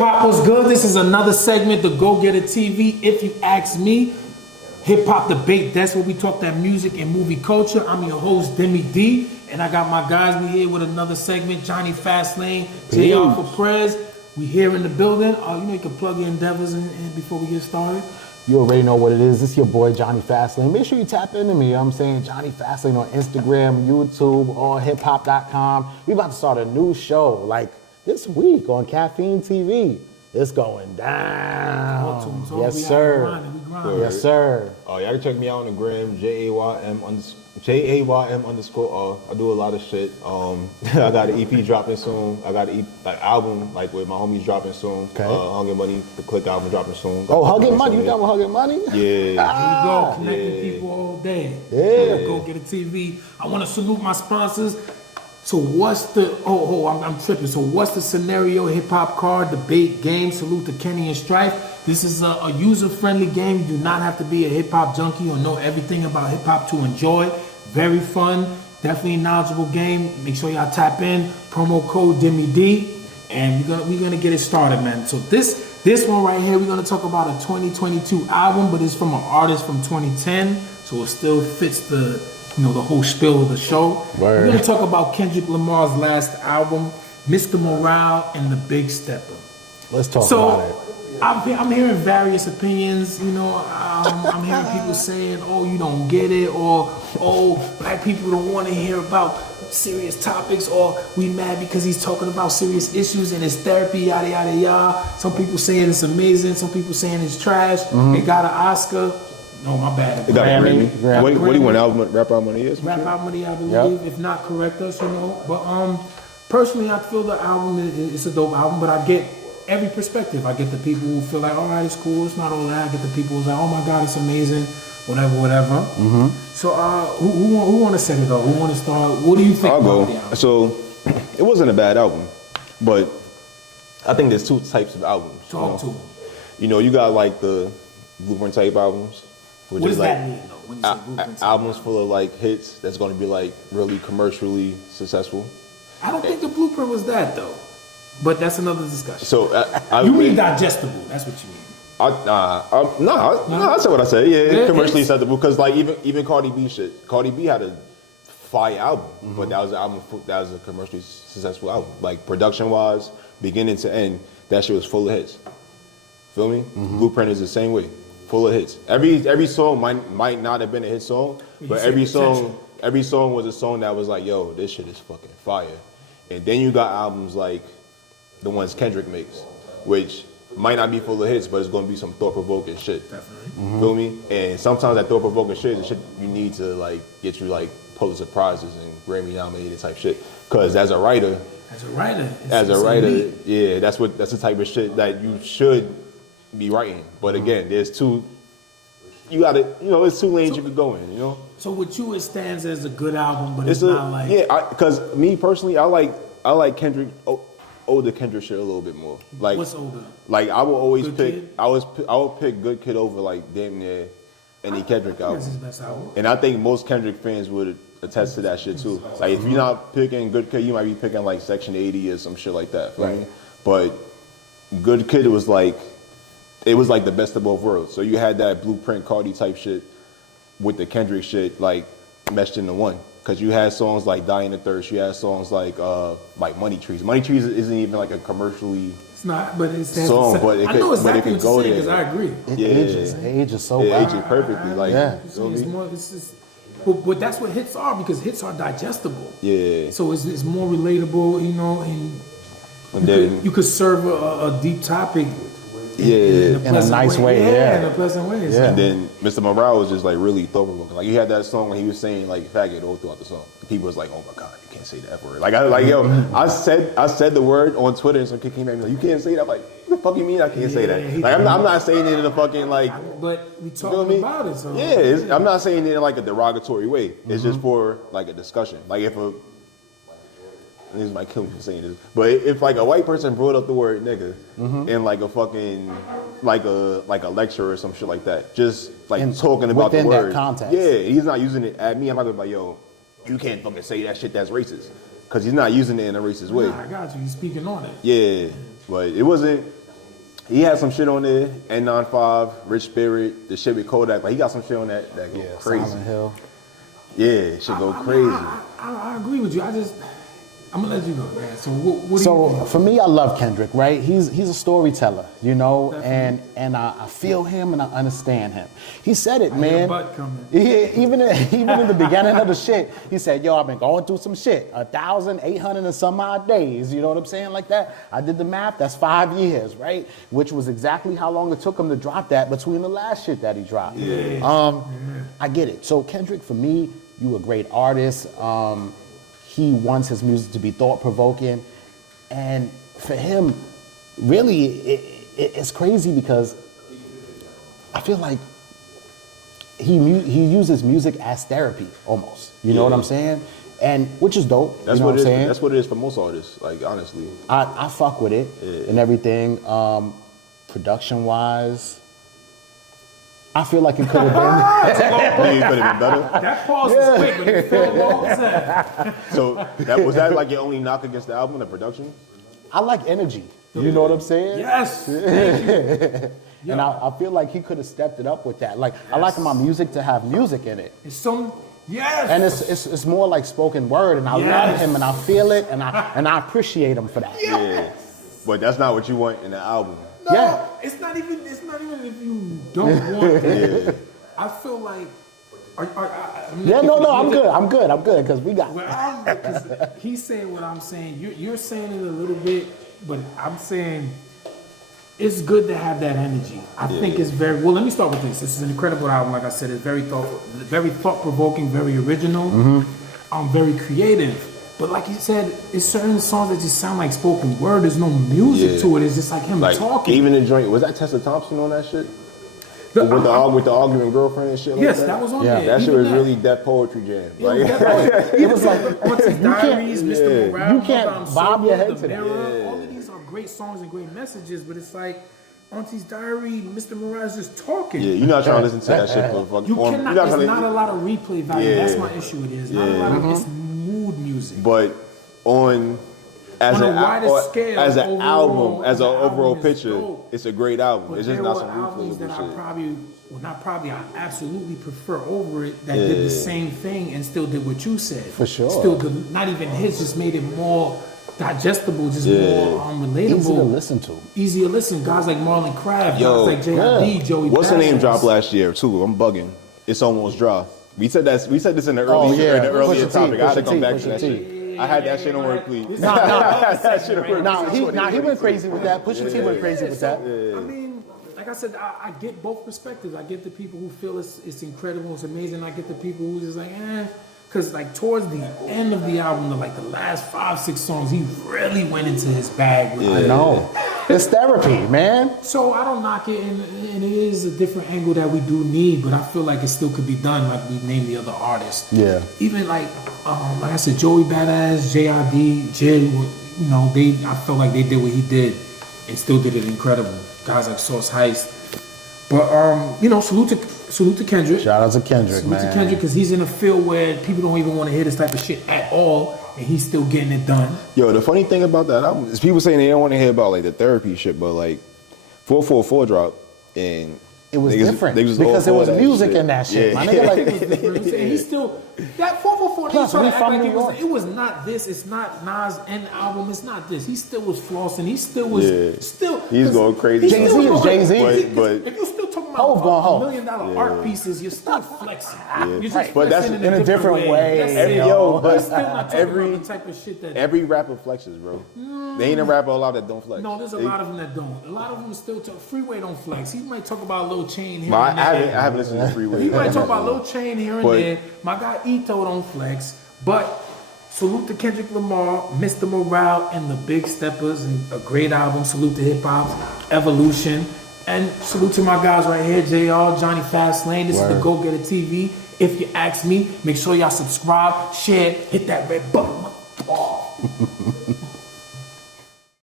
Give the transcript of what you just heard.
hop was good. This is another segment, the Go Getter TV. If you ask me, hip hop debate. That's where we talk that music and movie culture. I'm your host, Demi D, and I got my guys. We here with another segment, Johnny Fastlane, JR for Prez. We here in the building. You can plug your endeavors in before we get started. You already know what it is. This is your boy, Johnny Fastlane. Make sure you tap into me. You know what I'm saying? Johnny Fastlane on Instagram, YouTube, allhiphop.com. We about to start a new show like this week on Caffeine TV. It's going down. Yes, sir. Yes, sir. Oh, y'all can check me out on the gram, JAYM_. I do a lot of shit. I got an EP dropping soon. I got an album with my homies dropping soon. Okay. Hugging Money, the Click album dropping soon. Oh, Hugging Money. You got with Hugging Money? Yeah. Here you go, connecting people all day. Yeah. Go Get a TV. I want to salute my sponsors. So what's the, I'm tripping. So what's the scenario hip hop card debate game? Salute to Kenny and Strife. This is a user-friendly game. You do not have to be a hip hop junkie or know everything about hip hop to enjoy. Very fun, definitely a knowledgeable game. Make sure y'all tap in, promo code DemiD, and we're gonna get it started, man. So this one right here, we're gonna talk about a 2022 album, but it's from an artist from 2010, so it still fits the whole spiel of the show. Word. We're gonna talk about Kendrick Lamar's last album, Mr. Morale and the Big Stepper. Let's talk about it. I'm hearing various opinions, I'm hearing people saying, oh, you don't get it, or, oh, black people don't want to hear about serious topics, or we mad because he's talking about serious issues and it's therapy, yada, yada, yada. Some people saying it's amazing, some people saying it's trash. It got an Oscar. No, my bad. It got a Grammy. Grammy. What do you want? Rap Album of the Year? Rap Album of the Year, I believe. If not, correct us, But personally, I feel the album is a dope album, but I get every perspective. I get the people who feel like, all right, it's cool, it's not all that. I get the people who's like, oh my God, it's amazing, whatever. So who want to set it up? Who want to start? What do you think? I'll about go. the album? So it wasn't a bad album, but I think there's two types of albums. Talk to him. You got like the Blueprint type albums. Which What is does like that mean, though? When you say Blueprint? albums full of hits that's going to be really commercially successcul. I don't think the Blueprint was that though, but that's another discussion. So you mean digestible? That's what you mean. I said what I said. Yeah, commercially it's- acceptable because even Cardi B shit. Cardi B had a fire album, but that was an album that was a commercially successful album. Like production wise, beginning to end, that shit was full of hits. Feel me? Blueprint is the same way. Full of hits. Every song might not have been a hit song, but every song was a song that was like, yo, this shit is fucking fire. And then you got albums like the ones Kendrick makes, which might not be full of hits, but it's gonna be some thought-provoking shit. Definitely. Feel me? And sometimes that thought-provoking shit is the shit you need to get you Pulitzer Prizes and Grammy nominated type shit. Cause as a writer, it's elite. yeah, that's the type of shit that you should be writing, but again, there's two. You got to, it's two lanes you could go in, So with you, it stands as a good album, but it's not like because me personally, I like Kendrick, older Kendrick shit a little bit more. Like what's older? Like I will always Good pick, Kid? I would pick Good Kid over damn near any Kendrick album. That's his best album. And I think most Kendrick fans would attest to that shit too. Like if you're not picking Good Kid, you might be picking Section 80 or some shit like that. Feel me? But Good Kid was it was the best of both worlds. So you had that Blueprint Cardi type shit with the Kendrick shit meshed into one. Cause you had songs like Dying of Thirst, you had songs like Money Trees. Money Trees isn't even a commercially It's not, but it's song, but it I know could, but it exactly could what you're go saying there. because I agree. It ages so It well. ages perfectly. It's more. It's just, but that's what hits are because hits are digestible. Yeah. So it's more relatable, and you could serve a deep topic. In a nice way, in a pleasant way. So. And then Mr. Morale was just really thought-provoking. You had that song when he was saying faggot all throughout the song. People was like, oh my God, you can't say that word. I said the word on Twitter and some kid came at me you can't say that. I'm like, what the fuck you mean I can't say that? I'm not saying it in a fucking But we talking about it, so. Yeah, I'm not saying it in a derogatory way. It's just for a discussion. If a this might kill me for saying this, but if a white person brought up the word nigga in a fucking a lecture or some shit like that, just talking about the word, that context. Yeah, he's not using it at me. I'm not gonna be like, yo, you can't fucking say that shit. That's racist, because he's not using it in a racist way. Nah, I got you. He's speaking on it. Yeah, but it wasn't. He had some shit on there, N95, Rich Spirit, the shit with Kodak. Like he got some shit on that go crazy. Silent Hill. Yeah, it should go crazy. I agree with you. I'm gonna let you go, man. So what do you So think? for me, I love Kendrick, right? He's a storyteller, you know, Definitely. and I feel him and I understand him. He said it, I hear man. butt coming. Even in the beginning of the shit, he said, "Yo, I've been going through some shit, 1,800 and some odd days." You know what I'm saying, like that. I did the math. That's 5 years, right? Which was exactly how long it took him to drop that between the last shit that he dropped. I get it. So Kendrick, for me, you a great artist. He wants his music to be thought-provoking. And for him, really, it's crazy because I feel like he uses music as therapy almost. You know what I'm saying? And which is dope. That's you know what what I'm it is. saying? That's what it is for most artists. Like honestly, I fuck with it and everything. Production-wise, I feel like it could have been. you could have been better. That pause was quick, but it felt long as that. So was that like your only knock against the album, the production? I like energy. You know what I'm saying? Yes. Thank you. And I feel like he could have stepped it up with that. Like I like my music to have music in it. It's some. Yes. And it's more like spoken word, and I love Yes. him, and I feel it, and I appreciate him for that. Yeah. But that's not what you want in the album. No, Yeah. it's not even if you don't want that. I feel like. Yeah, no, I'm good, because we got. Because he's saying what I'm saying. You're saying it a little bit, but I'm saying it's good to have that energy. I think it's very well. Let me start with this. This is an incredible album. Like I said, it's very thought provoking, very original, very creative. But like you said, it's certain songs that just sound like spoken word. There's no music to it. It's just like him talking. Even the joint, was that Tessa Thompson on that shit? The- with the arguing girlfriend and shit like yes, that? that was on Yeah. there. That shit Even was really Death Poetry Jam. It was Like, definitely- It was like Auntie's Diaries, Mr. Morale, You can't Mother, I'm bob Sober, your head The to that. Mirror. All of these are great songs and great messages, but it's like Auntie's Diary, Mr. Morale is just talking. yeah, you're not trying to listen to that shit for fucking. You you're cannot. not There's trying not a to, lot of replay value. Yeah. That's my issue. It is not a lot of it's mood music. but on as On a an wider scale, as an overall, album, as the an album overall is picture, dope. it's a great album. But It's just there not were some albums that replayable shit. I absolutely prefer over it that did the same thing and still did what you said. For sure. Still did, not even his, just made it more digestible, just more relatable. Easy to listen to. Easier to listen. Guys like Marlon Craft, Yo, guys like J.I.D., Joey What's the name Badass. dropped last year too? I'm bugging. It's almost dry. We said this in the Oh, early yeah. in the earlier Pusha T, topic. I had to Pusha come T, back Pusha to that T. shit. I had that shit on replay. That shit on replay. Nah, he went crazy with that. Pusha T went crazy with that. I mean, like I said, I get both perspectives. I get the people who feel it's incredible, it's amazing. I get the people who just like, because like towards the end of the album, like the last 5-6 songs, he really went into his bag. With I know. It's therapy, man. So I don't knock it, and it is a different angle that we do need, but I feel like it still could be done, like we named the other artists. Yeah. Even like I said, Joey Badass, J.I.D., Jid, you know, I felt like they did what he did and still did it incredible. Guys like Sauce Heist. But, you know, salute to Kendrick. Shout out to Kendrick, Salute man. to Kendrick, because he's in a field where people don't even want to hear this type of shit at all, and he's still getting it done. Yo, the funny thing about that album is people saying they don't want to hear about like the therapy shit, but like 444 dropped and It was niggas- different niggas because all there was for that music shit. in that shit. Yeah. My nigga, like, It was different. And he still that 444. Plus, He tried we to act from like New it was. York. It was not this. It's not Nas' end album. It's not this. He still was flossing. He still was still. He's going crazy. he still Jay-Z was is going- Jay-Z. But- if you're still talking Hov going about Hov. $1 million art pieces, you're still flexing. You're just But flexing that's in a different way. That's Every- it. yo, but You're still not talking every- about the type of shit that. Every rapper flexes, bro. They ain't a rapper a lot that don't flex. No, there's a lot of them that don't. A lot of them still talk. Freeway don't flex. He might talk about a little chain here But and I there. haven't listened to Freeway. He might talk about Lil Chain here and But- there. My guy Ito don't flex. But salute to Kendrick Lamar, Mr. Morale, and the Big Steppers, and a great album. Salute to Hip Hop's Evolution. And salute to my guys right here, JR, Johnny Fastlane. This is the Go Getter TV. If you ask me, make sure y'all subscribe, share, hit that red button.